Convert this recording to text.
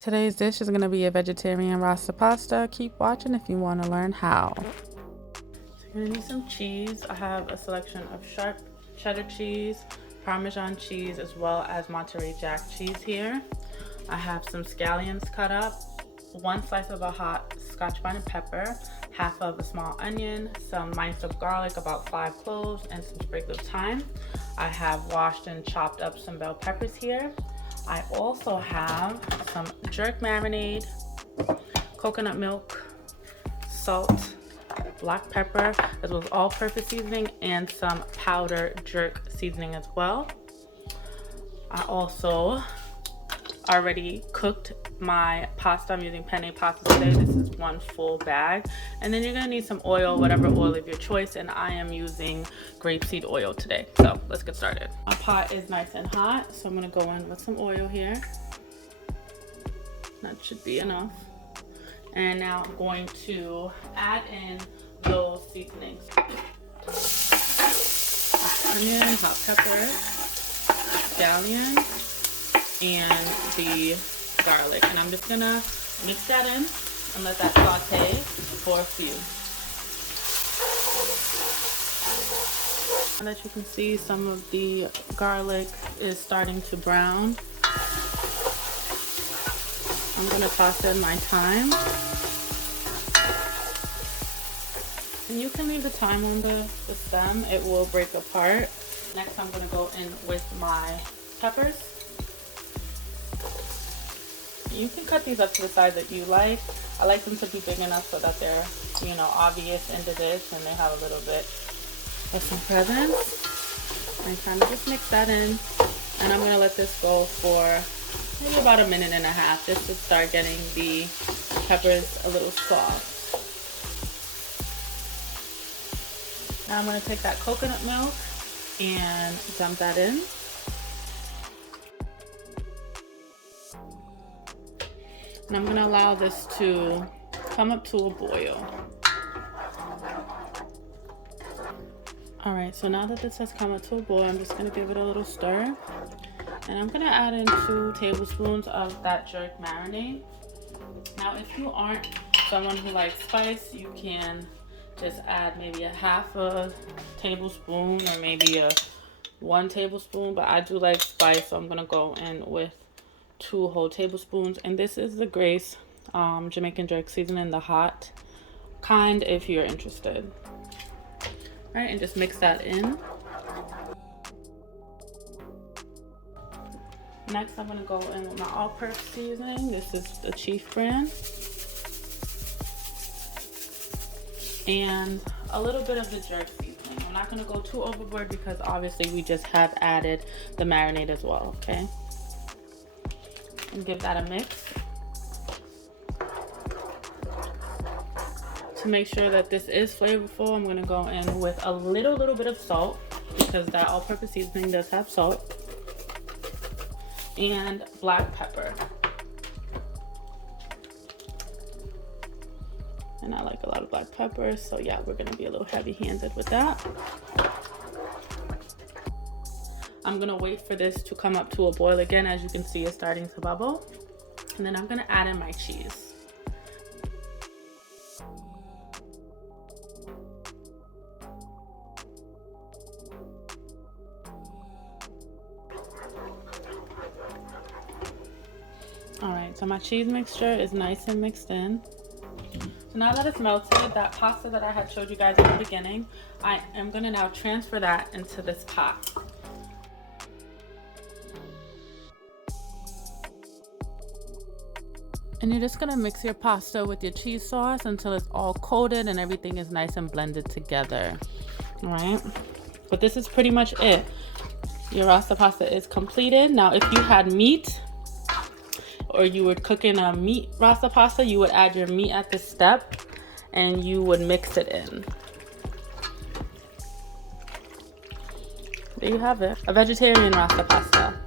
Today's dish is going to be a vegetarian Rasta pasta. Keep watching if you want to learn how. So you're going to need some cheese. I have a selection of sharp cheddar cheese, parmesan cheese, as well as Monterey Jack cheese here. I have some scallions cut up, one slice of a hot scotch bonnet pepper, half of a small onion, some minced up garlic, about 5 cloves, and some sprigs of thyme. I have washed and chopped up some bell peppers here. I also have some jerk marinade, coconut milk, salt, black pepper, as well as all-purpose seasoning, and some powder jerk seasoning as well. I also already cooked my pasta. I'm using Penne pasta today. This is 1 full bag. And then you're gonna need some oil, whatever oil of your choice, and I am using grapeseed oil today. So let's get started. My pot is nice and hot, so I'm gonna go in with some oil here. That should be enough. And now I'm going to add in those seasonings. Onion, hot pepper, scallion, and the garlic. And I'm just gonna mix that in and let that saute for a few. And as you can see, some of the garlic is starting to brown. I'm gonna toss in my thyme. And you can leave the thyme on the stem, it will break apart. Next, I'm gonna go in with my peppers. You can cut these up to the size that you like. I like them to be big enough so that they're, obvious into this and they have a little bit of some presence. And kind of just mix that in. And I'm gonna let this go for maybe about 1.5 minutes just to start getting the peppers a little soft. Now I'm gonna take that coconut milk and dump that in. And I'm gonna allow this to come up to a boil. All right, so now that this has come up to a boil, I'm just gonna give it a little stir. And I'm gonna add in 2 tablespoons of that jerk marinade. Now, if you aren't someone who likes spice, you can just add maybe a 1/2 tablespoon or maybe 1 tablespoon, but I do like spice, so I'm gonna go in with 2 whole tablespoons. And this is the Grace Jamaican jerk seasoning, the hot kind, if you're interested. All right, and just mix that in. Next, I'm gonna go in with my all-purpose seasoning. This is the Chief brand. And a little bit of the jerk seasoning. I'm not gonna go too overboard because obviously we just have added the marinade as well, okay? And give that a mix. To make sure that this is flavorful, I'm gonna go in with a little bit of salt because that all-purpose seasoning does have salt. And black pepper. And I like a lot of black pepper, so yeah, we're gonna be a little heavy-handed with that. I'm gonna wait for this to come up to a boil again. As you can see, it's starting to bubble. And then I'm gonna add in my cheese. All right, so my cheese mixture is nice and mixed in. So now that it's melted, that pasta that I had showed you guys in the beginning, I am gonna now transfer that into this pot. And you're just gonna mix your pasta with your cheese sauce until it's all coated and everything is nice and blended together. All right, but this is pretty much it. Your Rasta pasta is completed. Now, if you had meat, or you were cooking a meat Rasta pasta, you would add your meat at this step and you would mix it in. There you have it, a vegetarian Rasta pasta.